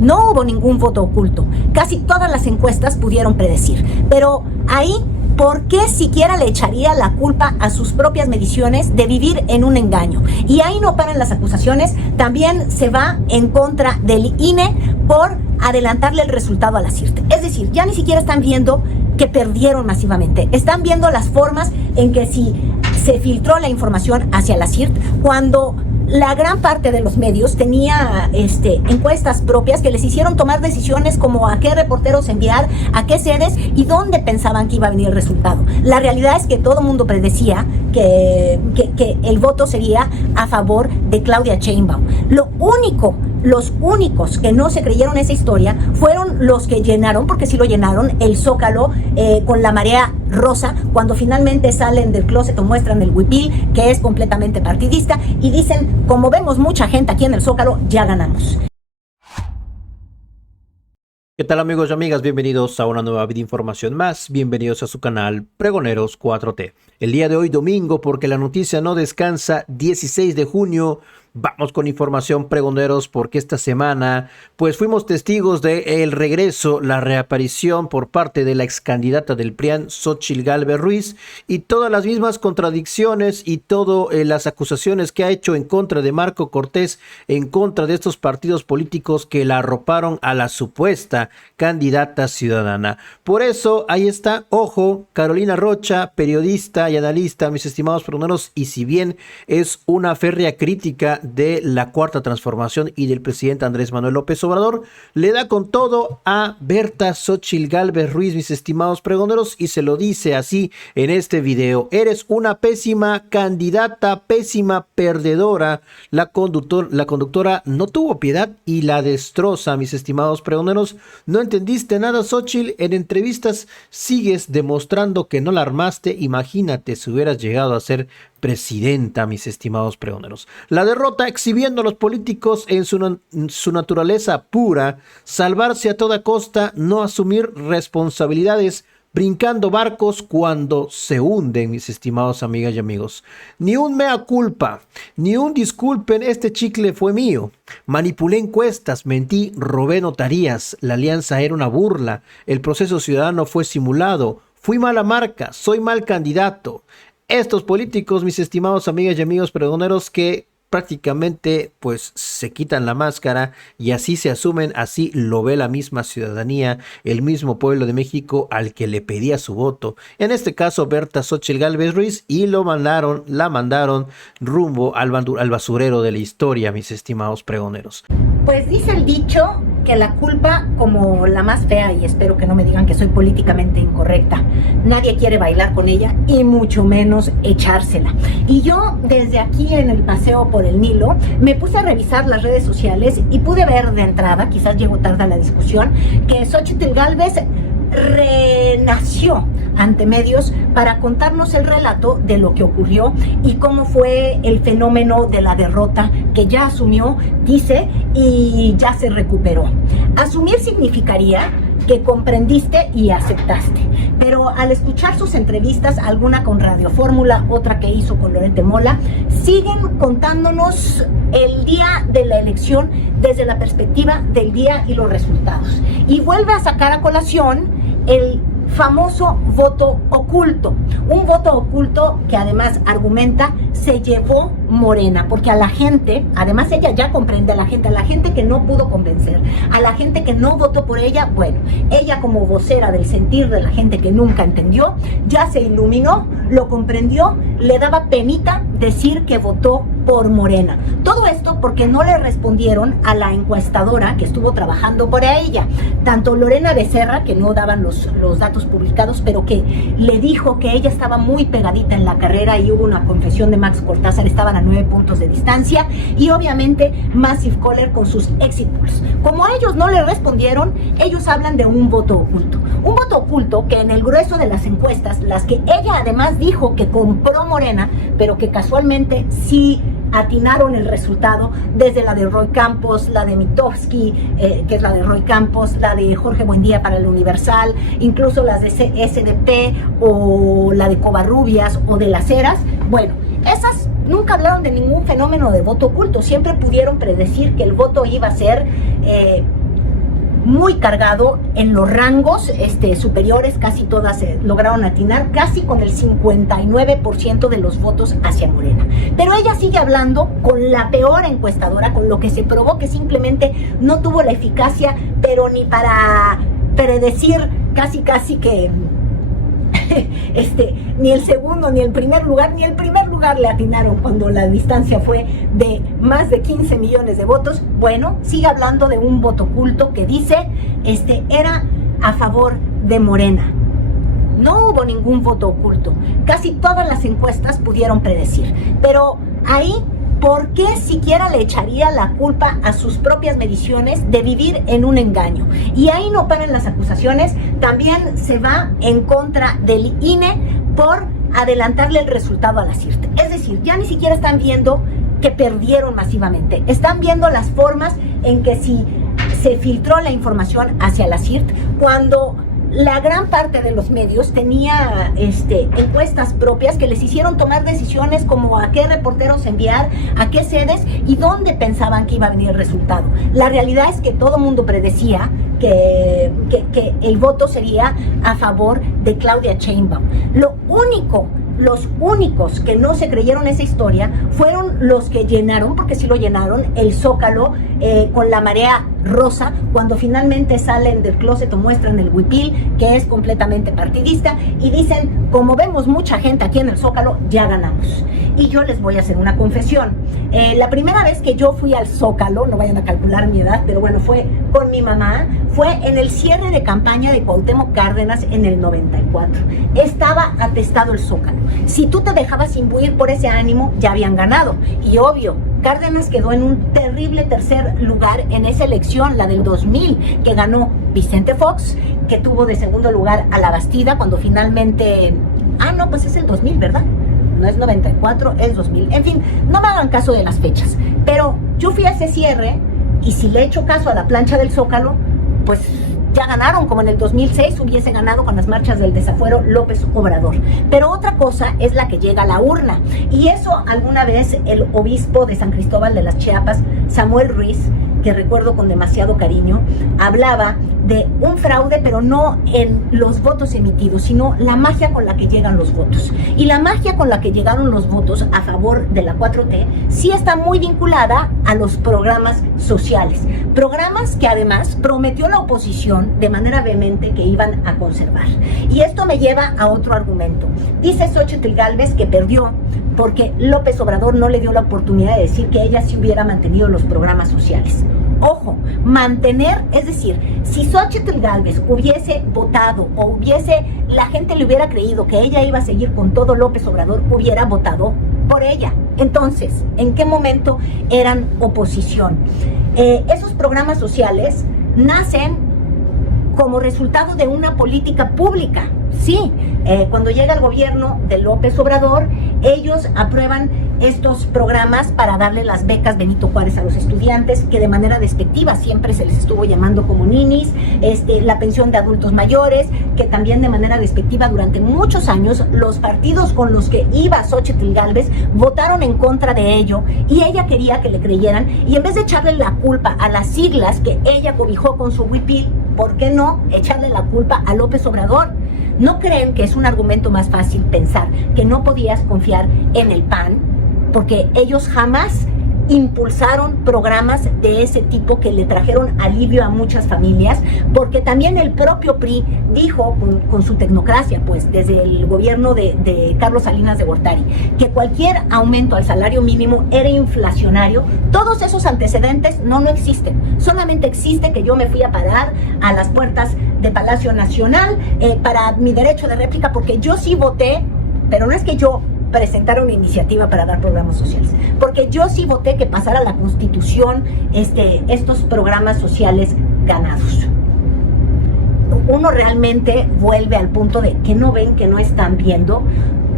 No hubo ningún voto oculto. Casi todas las encuestas pudieron predecir. Pero ahí, ¿por qué siquiera le echaría la culpa a sus propias mediciones de vivir en un engaño? Y ahí no paran las acusaciones. También se va en contra del INE por adelantarle el resultado a la CIRT. Es decir, ya ni siquiera están viendo que perdieron masivamente. Están viendo las formas en que si se filtró la información hacia la CIRT, cuando la gran parte de los medios tenía encuestas propias que les hicieron tomar decisiones como a qué reporteros enviar, a qué sedes y dónde pensaban que iba a venir el resultado. La realidad es que todo el mundo predecía que el voto sería a favor de Claudia Sheinbaum. Los únicos que no se creyeron esa historia fueron los que llenaron, porque sí lo llenaron, el Zócalo con la marea rosa, cuando finalmente salen del closet o muestran el huipil, que es completamente partidista, y dicen, como vemos mucha gente aquí en el Zócalo, ya ganamos. ¿Qué tal, amigos y amigas? Bienvenidos a una nueva información más, bienvenidos a su canal Pregoneros 4T. El día de hoy domingo, porque la noticia no descansa, 16 de junio, vamos con información, pregoneros, porque esta semana pues fuimos testigos de el regreso, la reaparición por parte de la ex candidata del PRIAN, Xóchitl Gálvez Ruiz, y todas las mismas contradicciones y todas las acusaciones que ha hecho en contra de Marco Cortés, en contra de estos partidos políticos que la arroparon a la supuesta candidata ciudadana. Por eso, ahí está, ojo, Carolina Rocha, periodista y analista, mis estimados pregoneros, y si bien es una férrea crítica de la Cuarta Transformación y del presidente Andrés Manuel López Obrador, le da con todo a Berta Xóchitl Gálvez Ruiz, mis estimados pregoneros, y se lo dice así en este video: eres una pésima candidata, pésima perdedora. La conductora no tuvo piedad y la destroza, mis estimados pregoneros. No entendiste nada, Xóchitl, en entrevistas sigues demostrando que no la armaste. Imagínate si hubieras llegado a ser presidenta, mis estimados pregoneros. La derrota exhibiendo a los políticos en su naturaleza pura, salvarse a toda costa, no asumir responsabilidades, brincando barcos cuando se hunden, mis estimados amigas y amigos. Ni un mea culpa, ni un disculpen, este chicle fue mío. Manipulé encuestas, mentí, robé notarías, la alianza era una burla, el proceso ciudadano fue simulado, fui mala marca, soy mal candidato. Estos políticos, mis estimados amigas y amigos pregoneros, que prácticamente pues se quitan la máscara y así se asumen, así lo ve la misma ciudadanía, el mismo pueblo de México al que le pedía su voto, en este caso Berta Xóchitl Gálvez Ruiz, y la mandaron rumbo al basurero de la historia, mis estimados pregoneros. Pues dice el dicho que la culpa, como la más fea, y espero que no me digan que soy políticamente incorrecta, nadie quiere bailar con ella y mucho menos echársela. Y yo desde aquí en el paseo por el Nilo me puse a revisar las redes sociales y pude ver de entrada, quizás llego tarde a la discusión, que Xóchitl Gálvez renació ante medios para contarnos el relato de lo que ocurrió y cómo fue el fenómeno de la derrota que ya asumió, dice, y ya se recuperó. Asumir significaría que comprendiste y aceptaste, pero al escuchar sus entrevistas, alguna con Radio Fórmula, otra que hizo con Loret Mola, siguen contándonos el día de la elección desde la perspectiva del día y los resultados, y vuelve a sacar a colación el famoso voto oculto, un voto oculto que además argumenta se llevó Morena, porque a la gente, además ella ya comprende a la gente que no pudo convencer, a la gente que no votó por ella, bueno, ella como vocera del sentir de la gente que nunca entendió, ya se iluminó, lo comprendió, le daba penita decir que votó por Morena. Todo esto porque no le respondieron a la encuestadora que estuvo trabajando por ella, tanto Lorena Becerra, que no daban los datos publicados, pero que le dijo que ella estaba muy pegadita en la carrera y hubo una confesión de Max Cortázar, estaban a 9 puntos de distancia, y obviamente Massive Caller con sus exit polls. Como a ellos no le respondieron, ellos hablan de un voto oculto. Un voto oculto que en el grueso de las encuestas, las que ella además dijo que compró Morena, pero que casualmente sí atinaron el resultado, desde la de Roy Campos, la de Mitofsky, que es la de Roy Campos, la de Jorge Buendía para el Universal, incluso las de SDP o la de Covarrubias o de Las Heras. Bueno, esas nunca hablaron de ningún fenómeno de voto oculto, siempre pudieron predecir que el voto iba a ser muy cargado en los rangos superiores, casi todas lograron atinar, casi con el 59% de los votos hacia Morena. Pero ella sigue hablando con la peor encuestadora, con lo que se probó que simplemente no tuvo la eficacia, pero ni para predecir casi que ni el segundo, ni el primer lugar le atinaron cuando la distancia fue de más de 15 millones de votos. Bueno, sigue hablando de un voto oculto que dice, era a favor de Morena. No hubo ningún voto oculto. Casi todas las encuestas pudieron predecir. Pero ahí, ¿por qué siquiera le echaría la culpa a sus propias mediciones de vivir en un engaño? Y ahí no paran las acusaciones. También se va en contra del INE por adelantarle el resultado a la CIRT. Es decir, ya ni siquiera están viendo que perdieron masivamente. Están viendo las formas en que si se filtró la información hacia la CIRT, cuando la gran parte de los medios tenía encuestas propias que les hicieron tomar decisiones como a qué reporteros enviar, a qué sedes y dónde pensaban que iba a venir el resultado. La realidad es que todo mundo predecía que el voto sería a favor de Claudia Sheinbaum. Los únicos que no se creyeron esa historia fueron los que llenaron, porque sí lo llenaron, el Zócalo con la marea rosa, cuando finalmente salen del closet o muestran el huipil, que es completamente partidista, y dicen, como vemos mucha gente aquí en el Zócalo, ya ganamos. Y yo les voy a hacer una confesión. La primera vez que yo fui al Zócalo, no vayan a calcular mi edad, pero bueno, fue con mi mamá, fue en el cierre de campaña de Cuauhtémoc Cárdenas en el 94. Estaba atestado el Zócalo. Si tú te dejabas imbuir por ese ánimo, ya habían ganado. Y obvio, Cárdenas quedó en un terrible tercer lugar en esa elección, la del 2000, que ganó Vicente Fox, que tuvo de segundo lugar a La Bastida cuando finalmente... no, pues es el 2000, ¿verdad? No es 94, es 2000. En fin, no me hagan caso de las fechas. Pero yo fui a ese cierre y si le echo caso a la plancha del Zócalo, pues ya ganaron, como en el 2006 hubiese ganado con las marchas del desafuero López Obrador. Pero otra cosa es la que llega a la urna. Y eso alguna vez el obispo de San Cristóbal de las Chiapas, Samuel Ruiz, que recuerdo con demasiado cariño, hablaba de un fraude, pero no en los votos emitidos, sino la magia con la que llegan los votos. Y la magia con la que llegaron los votos a favor de la 4T sí está muy vinculada a los programas sociales. Programas que además prometió la oposición de manera vehemente que iban a conservar. Y esto me lleva a otro argumento. Dice Xóchitl Gálvez que perdió porque López Obrador no le dio la oportunidad de decir que ella sí hubiera mantenido los programas sociales. Ojo, mantener, es decir, si Xóchitl Gálvez hubiese votado o la gente le hubiera creído que ella iba a seguir con todo, López Obrador hubiera votado por ella. Entonces, ¿en qué momento eran oposición? Esos programas sociales nacen como resultado de una política pública. Sí, cuando llega el gobierno de López Obrador, ellos aprueban estos programas para darle las becas Benito Juárez a los estudiantes, que de manera despectiva siempre se les estuvo llamando como ninis, la pensión de adultos mayores, que también de manera despectiva durante muchos años los partidos con los que iba Xóchitl Gálvez votaron en contra de ello, y ella quería que le creyeran, y en vez de echarle la culpa a las siglas que ella cobijó con su huipil, ¿por qué no echarle la culpa a López Obrador? ¿No creen que es un argumento más fácil pensar que no podías confiar en el PAN? Porque ellos jamás impulsaron programas de ese tipo que le trajeron alivio a muchas familias, porque también el propio PRI dijo con su tecnocracia, pues desde el gobierno de Carlos Salinas de Gortari, que cualquier aumento al salario mínimo era inflacionario. Todos esos antecedentes no existen, solamente existe que yo me fui a parar a las puertas de Palacio Nacional para mi derecho de réplica, porque yo sí voté, pero no es que yo presentar una iniciativa para dar programas sociales, porque yo sí voté que pasara a la Constitución estos programas sociales ganados. Uno realmente vuelve al punto de que no ven, que no están viendo,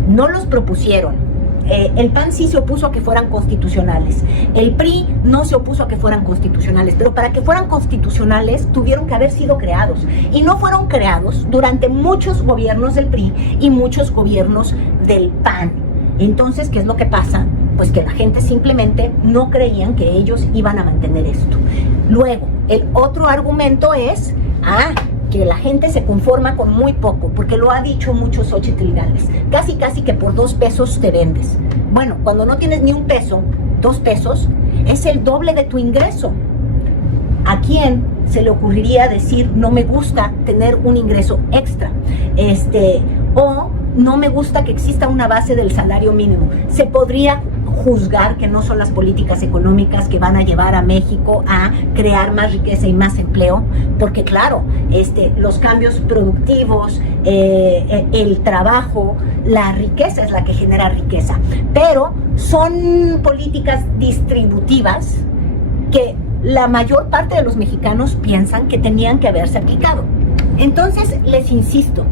no los propusieron. El PAN sí se opuso a que fueran constitucionales, el PRI no se opuso a que fueran constitucionales, pero para que fueran constitucionales tuvieron que haber sido creados, y no fueron creados durante muchos gobiernos del PRI y muchos gobiernos del PAN. Entonces, ¿qué es lo que pasa? Pues que la gente simplemente no creían que ellos iban a mantener esto. Luego, El otro argumento es, que la gente se conforma con muy poco, porque lo ha dicho mucho Xóchitl Gálvez, casi que por 2 pesos te vendes. Bueno, cuando no tienes ni un peso, 2 pesos, es el doble de tu ingreso. ¿A quién se le ocurriría decir no me gusta tener un ingreso extra? O no me gusta que exista una base del salario mínimo. Se podría juzgar que no son las políticas económicas que van a llevar a México a crear más riqueza y más empleo, porque claro, los cambios productivos, el trabajo, la riqueza es la que genera riqueza, pero son políticas distributivas que la mayor parte de los mexicanos piensan que tenían que haberse aplicado. Entonces, les insisto,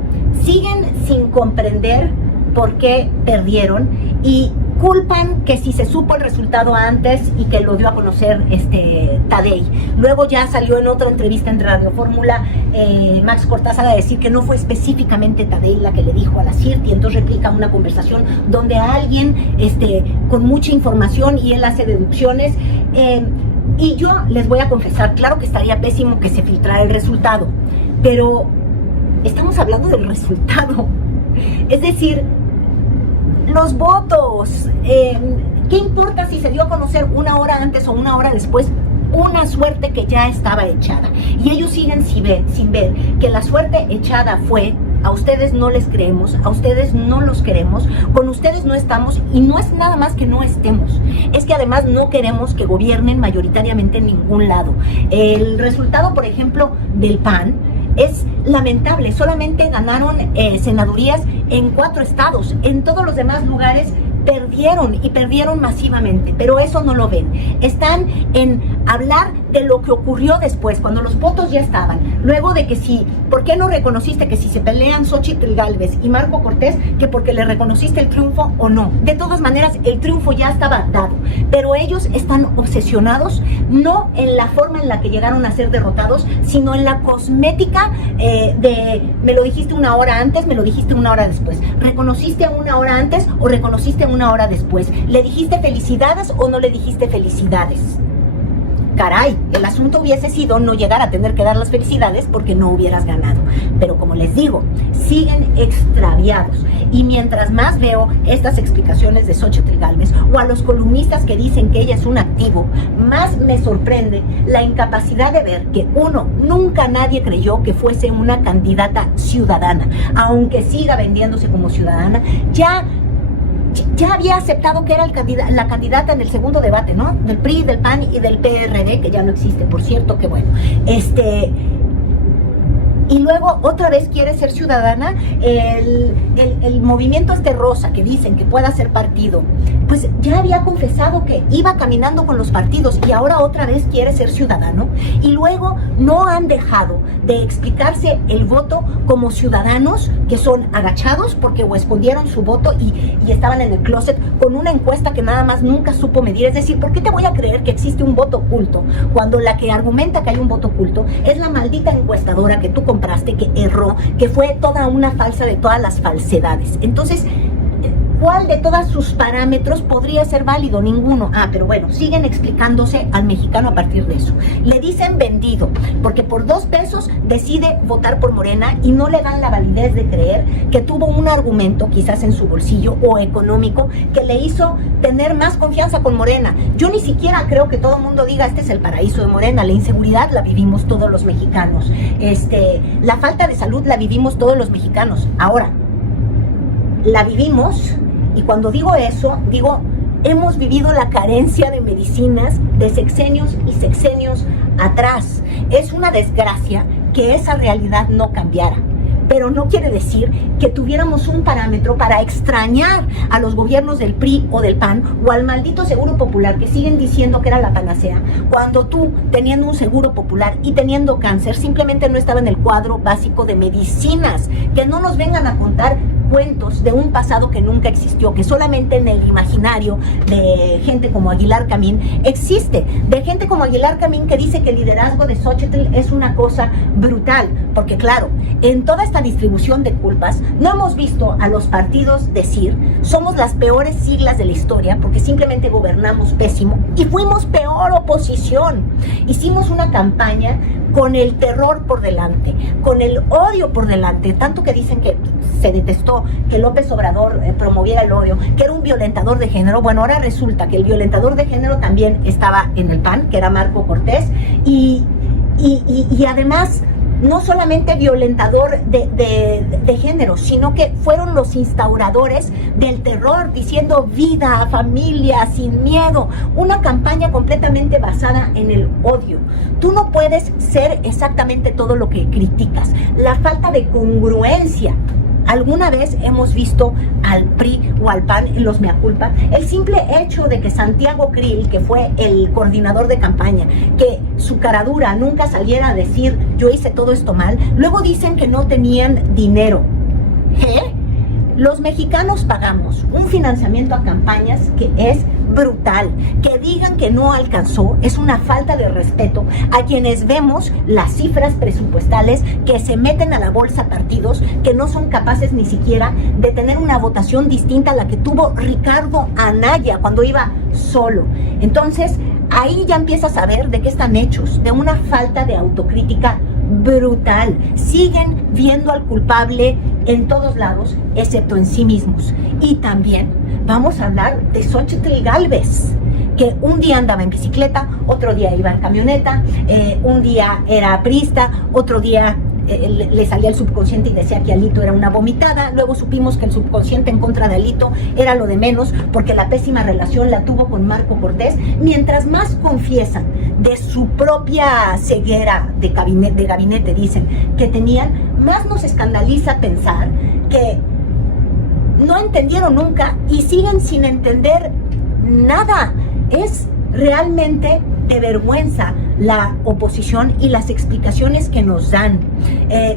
siguen sin comprender por qué perdieron y culpan que si se supo el resultado antes y que lo dio a conocer Taddei. Luego ya salió en otra entrevista en Radio Fórmula Max Cortázar a decir que no fue específicamente Taddei la que le dijo a la CIRT, y entonces replica una conversación donde alguien con mucha información y él hace deducciones. Y yo les voy a confesar, claro que estaría pésimo que se filtrara el resultado, pero estamos hablando del resultado. Es decir, los votos, ¿qué importa si se dio a conocer 1 hora antes o 1 hora después? Una suerte que ya estaba echada. Y ellos siguen sin ver que la suerte echada fue: a ustedes no les creemos, a ustedes no los queremos, con ustedes no estamos, y no es nada más que no estemos, es que además no queremos que gobiernen mayoritariamente en ningún lado. El resultado, por ejemplo, del PAN es lamentable. Solamente ganaron senadurías en 4 estados, en todos los demás lugares perdieron, y perdieron masivamente, pero eso no lo ven. Están en hablar de lo que ocurrió después, cuando los votos ya estaban, luego de que sí, ¿por qué no reconociste que si se pelean Xóchitl Gálvez y Marco Cortés, que porque le reconociste el triunfo o no? De todas maneras, el triunfo ya estaba dado, pero ellos están obsesionados no en la forma en la que llegaron a ser derrotados, sino en la cosmética de me lo dijiste 1 hora antes, me lo dijiste 1 hora después, reconociste 1 hora antes o reconociste 1 hora después, le dijiste felicidades o no le dijiste felicidades. Caray, el asunto hubiese sido no llegar a tener que dar las felicidades porque no hubieras ganado. Pero como les digo, siguen extraviados. Y mientras más veo estas explicaciones de Xóchitl Gálvez o a los columnistas que dicen que ella es un activo, más me sorprende la incapacidad de ver que nunca nadie creyó que fuese una candidata ciudadana. Aunque siga vendiéndose como ciudadana, ya había aceptado que era la candidata en el segundo debate, ¿no? Del PRI, del PAN y del PRD, que ya no existe, por cierto, que bueno. Y luego otra vez quiere ser ciudadana. El movimiento rosa que dicen que pueda ser partido, pues ya había confesado que iba caminando con los partidos y ahora otra vez quiere ser ciudadano. Y luego no han dejado de explicarse el voto como ciudadanos que son agachados porque o escondieron su voto y estaban en el closet con una encuesta que nada más nunca supo medir. Es decir, ¿por qué te voy a creer que existe un voto oculto cuando la que argumenta que hay un voto oculto es la maldita encuestadora que tú compraste, que erró, que fue toda una falsa de todas las falsedades? Entonces, ¿cuál de todos sus parámetros podría ser válido? Ninguno. Pero bueno, siguen explicándose al mexicano a partir de eso. Le dicen vendido, porque por 2 pesos decide votar por Morena y no le dan la validez de creer que tuvo un argumento, quizás en su bolsillo o económico, que le hizo tener más confianza con Morena. Yo ni siquiera creo que todo el mundo diga este es el paraíso de Morena. La inseguridad la vivimos todos los mexicanos. La falta de salud la vivimos todos los mexicanos. Ahora, la vivimos. Y cuando digo eso, digo, hemos vivido la carencia de medicinas de sexenios y sexenios atrás. Es una desgracia que esa realidad no cambiara. Pero no quiere decir que tuviéramos un parámetro para extrañar a los gobiernos del PRI o del PAN o al maldito Seguro Popular, que siguen diciendo que era la panacea, cuando tú, teniendo un Seguro Popular y teniendo cáncer, simplemente no estaba en el cuadro básico de medicinas. Que no nos vengan a contar cuentos de un pasado que nunca existió, que solamente en el imaginario de gente como Aguilar Camín existe, de gente como Aguilar Camín que dice que el liderazgo de Xóchitl es una cosa brutal. Porque claro, en toda esta distribución de culpas, no hemos visto a los partidos decir, somos las peores siglas de la historia porque simplemente gobernamos pésimo y fuimos peor oposición. Hicimos una campaña con el terror por delante, con el odio por delante, tanto que dicen que se detestó que López Obrador promoviera el odio, que era un violentador de género. Bueno, ahora resulta que el violentador de género también estaba en el PAN, que era Marco Cortés, y además no solamente violentador de género, sino que fueron los instauradores del terror, diciendo vida, familia, sin miedo, una campaña completamente basada en el odio. Tú no puedes ser exactamente todo lo que criticas. La falta de congruencia. ¿Alguna vez hemos visto al PRI o al PAN en los mea culpa? El simple hecho de que Santiago Krill, que fue el coordinador de campaña, que su caradura nunca saliera a decir yo hice todo esto mal, luego dicen que no tenían dinero. ¿Eh? Los mexicanos pagamos un financiamiento a campañas que es brutal. Que digan que no alcanzó es una falta de respeto a quienes vemos las cifras presupuestales que se meten a la bolsa partidos que no son capaces ni siquiera de tener una votación distinta a la que tuvo Ricardo Anaya cuando iba solo. Entonces, ahí ya empiezas a ver de qué están hechos, de una falta de autocrítica brutal. Siguen viendo al culpable en todos lados, excepto en sí mismos. Y también vamos a hablar de Xóchitl Gálvez, que un día andaba en bicicleta, otro día iba en camioneta, un día era priista, otro día le salía el subconsciente y decía que Alito era una vomitada. Luego supimos que el subconsciente en contra de Alito era lo de menos porque la pésima relación la tuvo con Marco Cortés. Mientras más confiesan de su propia ceguera de gabinete, dicen que tenían, más nos escandaliza pensar que no entendieron nunca y siguen sin entender nada. Es realmente de vergüenza la oposición y las explicaciones que nos dan.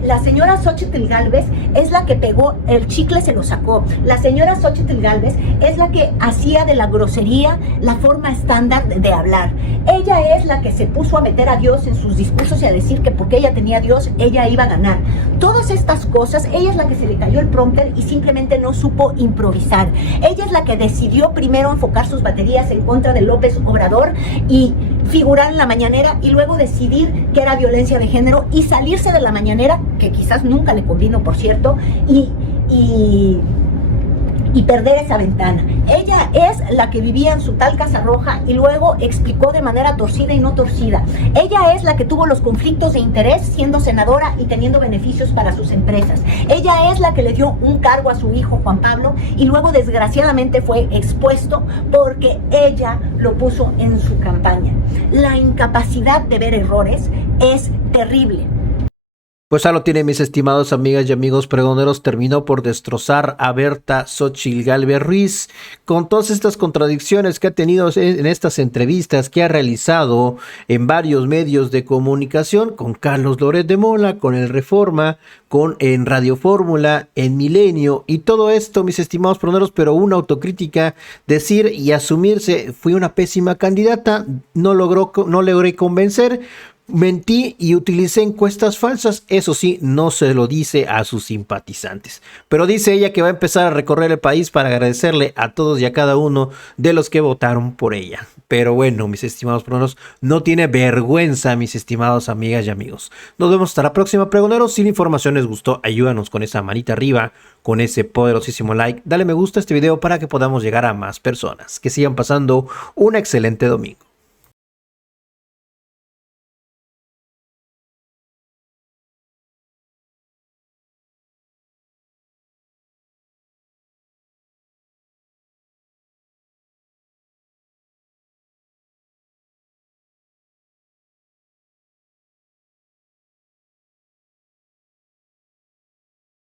La señora Xóchitl Gálvez es la que pegó el chicle, se lo sacó. La señora Xóchitl Gálvez es la que hacía de la grosería la forma estándar de hablar. Ella es la que se puso a meter a Dios en sus discursos y a decir que porque ella tenía a Dios, ella iba a ganar. Todas estas cosas, ella es la que se le cayó el prompter y simplemente no supo improvisar. Ella es la que decidió primero enfocar sus baterías en contra de López Obrador y figurar en la mañanera y luego decidir que era violencia de género y salirse de la mañanera, que quizás nunca le convino, por cierto, y perder esa ventana. Ella es la que vivía en su tal Casa Roja y luego explicó de manera torcida y no torcida. Ella es la que tuvo los conflictos de interés siendo senadora y teniendo beneficios para sus empresas. Ella es la que le dio un cargo a su hijo Juan Pablo y luego desgraciadamente fue expuesto porque ella lo puso en su campaña. La incapacidad de ver errores es terrible. Pues ya lo tienen, mis estimados amigas y amigos pregoneros. Terminó por destrozar a Berta Xóchitl Gálvez Ruiz con todas estas contradicciones que ha tenido en estas entrevistas que ha realizado en varios medios de comunicación, con Carlos Loret de Mola, con El Reforma, en Radio Fórmula, en Milenio y todo esto, mis estimados pregoneros, pero una autocrítica, decir y asumirse: fui una pésima candidata, no logré convencer. Mentí y utilicé encuestas falsas. Eso sí, no se lo dice a sus simpatizantes, pero dice ella que va a empezar a recorrer el país para agradecerle a todos y a cada uno de los que votaron por ella. Pero bueno, mis estimados pregoneros, no tiene vergüenza, mis estimados amigas y amigos. Nos vemos hasta la próxima, pregoneros. Si la información les gustó, ayúdanos con esa manita arriba, con ese poderosísimo like. Dale me gusta a este video para que podamos llegar a más personas. Que sigan pasando un excelente domingo.